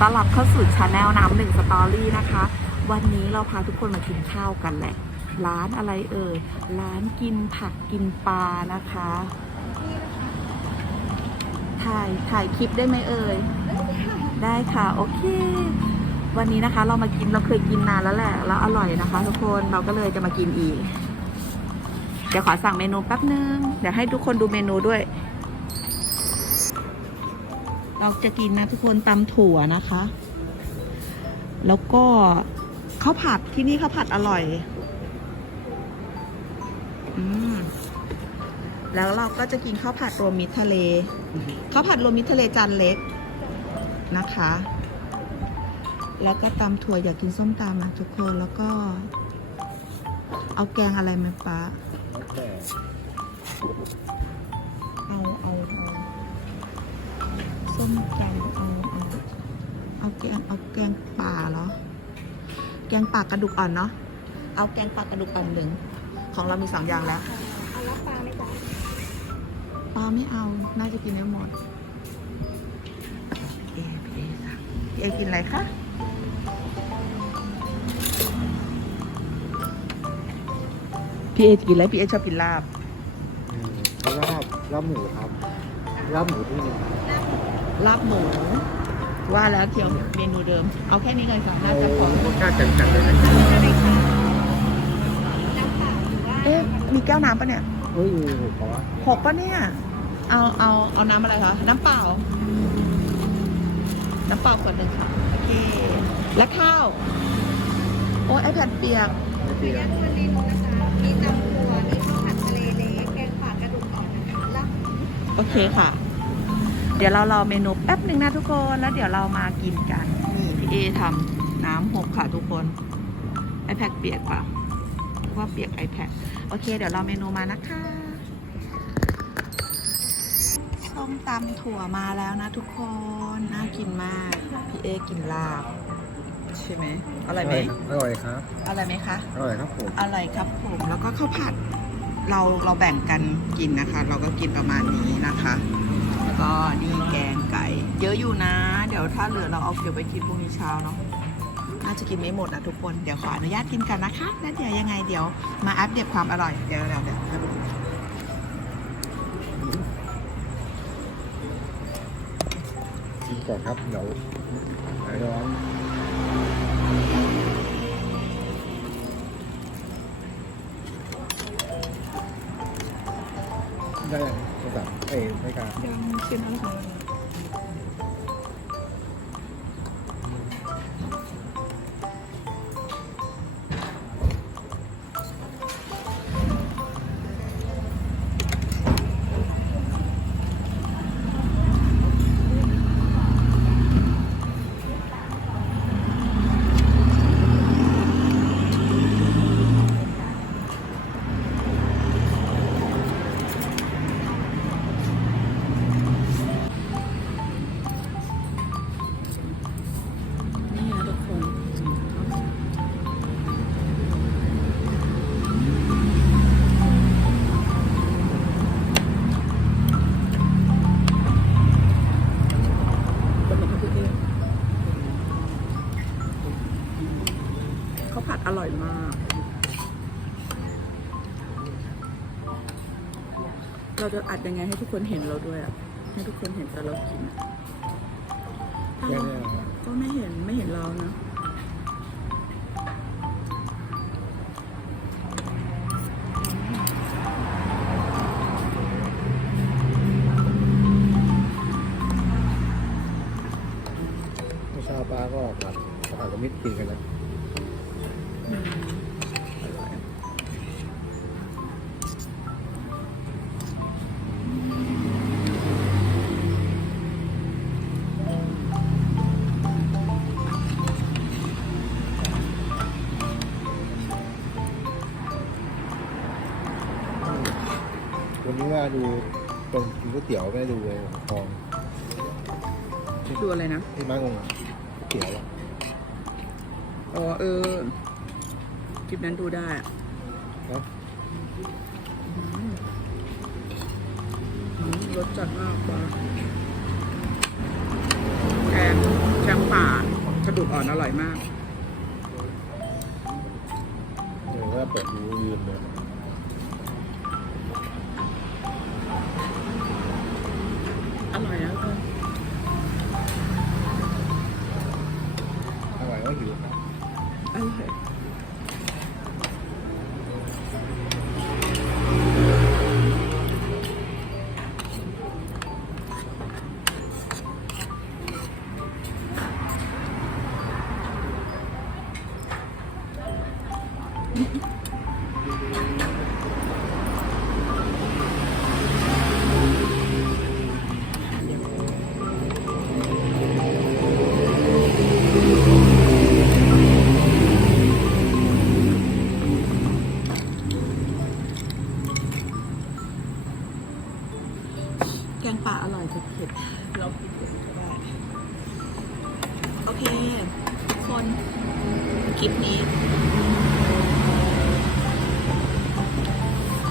ต้อนรับเข้าสู่ชาแนลน้ำหนึ่งสตอรี่นะคะ วันนี้เราพาทุกคนมากินข้าวกันแหละ ร้านอะไรเอ่ย ร้านกินผักกินปลานะคะ ถ่ายถ่ายคลิปได้ไหมเอ่ย ได้ค่ะ โอเค วันนี้นะคะเรามากินเราเคยกินนานแล้วแหละ แล้วอร่อยนะคะ ทุกคนเราก็เลยจะมากินอีก เดี๋ยวขอสั่งเมนูแป๊บนึง เดี๋ยวให้ทุกคนดูเมนูด้วย เราจะกินนะทุกคนตำถั่วนะคะ แล้วก็ข้าวผัดที่นี่ข้าวผัดอร่อย อืมแล้วเราก็จะกินข้าวผัดรวมมิตรทะเลข้าวผัดรวมมิตรทะเลจานเล็กนะคะ แล้วก็ตำถั่วอยากกินส้มตำนะทุกคนแล้วก็ เอาแกงอะไรไหมป๊า มแกงเอาเอาแกงเอาแกงป่าเหรอ แกงป่ากระดูกอ่อนเนาะ เอาแกงป่ากระดูกอ่อนหนึ่ง ของเรามีสองอย่างแล้ว เอารับปลาไหมจ๊ะปลาไม่เอา น่าจะกินได้หมดเอพี่เอสั่งพี่เอกินอะไรคะพี่เอกินอะไรพี่เอชอบกินลาบลาบลาบหมูครับลาบหมูที่หนึ่ง ลาบหมูว่าแล้วเที่ยวเมนูเดิม เอาแค่นี้เลยค่ะน่าจะพอรสชาติจัดๆเลยนะอะไรคะน้ำเปล่าหรือว่าเอ๊ะมีแก้วน้ำปะเนี่ยเฮ้ยขอว่าหกปะเนี่ย เอาเอาเอาน้ำอะไรคะน้ำเปล่า น้ำเปล่าขวดหนึ่งค่ะโอเคและข้าว โอ้ไอแผ่นเปียกไม่เปรี้ยวย่างวันเมนูนะคะมีตำถั่วมีข้าวผัดทะเลเล็กแกงป่ากระดูกอ่อนนะคะรับโอเคค่ะ เดี๋ยวเรารอเมนูแป๊บหนึ่งนะทุกคนแล้วเดี๋ยวเรามากินกันนี่พี่เอทำน้ำหกค่ะทุกคน iPad เปียกเปล่าว่าเปียก iPad โอเค เดี๋ยวเราเมนูมานะคะส้มตำถั่วมาแล้วนะทุกคนน่ากินมากพี่เอกินลาบใช่ไหมอร่อยไหมอร่อยครับอร่อยไหมคะอร่อยครับผมอร่อยครับผมแล้วก็ข้าวผัดเราเราแบ่งกันกินนะคะ เราก็กินประมาณนี้นะคะแล้ว ก็นี่แกงไก่ เยอะอยู่นะ เดี๋ยวถ้าเหลือเราเอาเก็บไปกินพรุ่งนี้เช้าเนาะน่าจะกินไม่หมดนะทุกคนเดี๋ยวขออนุญาตกินกันนะคะแล้วเดี๋ยวยังไงเดี๋ยวมาอัปเดตความอร่อยเดี๋ยวเดี๋ยวเดี๋ยวกินก่อนครับเดี๋ยวหายร้อน ยังชิ เราจะอัดยังไงให้ทุกคนเห็นเราด้วยอะ ให้ทุกคนเห็นแต่เรากินอะถ้าแค่เรานี้ก็ไม่เห็นไม่เห็นเรานะ เมื่อเช้าป้าก็ผัดผัดกับมิตรกินกันนะอ ดูตรงกินก๋วยเตี๋ยวไม่ได้ดูเลยทองดูอะไรนะที่มางงอะก๋วยเตี๋ยวอะอ๋อเออคลิปนั้นดูได้อะเนาะอืมรสจัดมากกว่าแกงกงป่ากระดูกอ่อนอร่อยมาก เดี๋ยวว่าเปิดดูยืนเลย แกงป่าอร่อยเผ็ดๆเรากินเผ็ดก็ได้โอเค ทุกคน คลิปนี้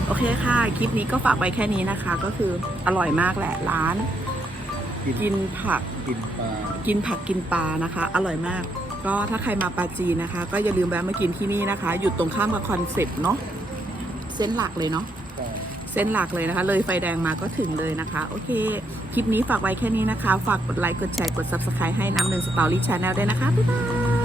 โอเคค่ะ คลิปนี้ก็ฝากไว้แค่นี้นะคะ ก็คืออร่อยมากแหละร้าน กินผักกินปลากินผักกินปลานะคะ อร่อยมาก ก็ถ้าใครมาปาจีนนะคะ ก็อย่าลืมแวะมากินที่นี่นะคะ อยู่ตรงข้ามกับคอนเซ็ปต์เนาะเส้นหลักเลยเนาะก็เส้นหลักเลยนะคะ เลยไฟแดงมาก็ถึงเลยนะคะ โอเค คลิปนี้ฝากไว้แค่นี้นะคะ ฝากกดไลค์กดแชร์กด subscribe ให้น้ำหนึ่งสตอรี่ชาแนลด้วยนะคะบ๊ายบาย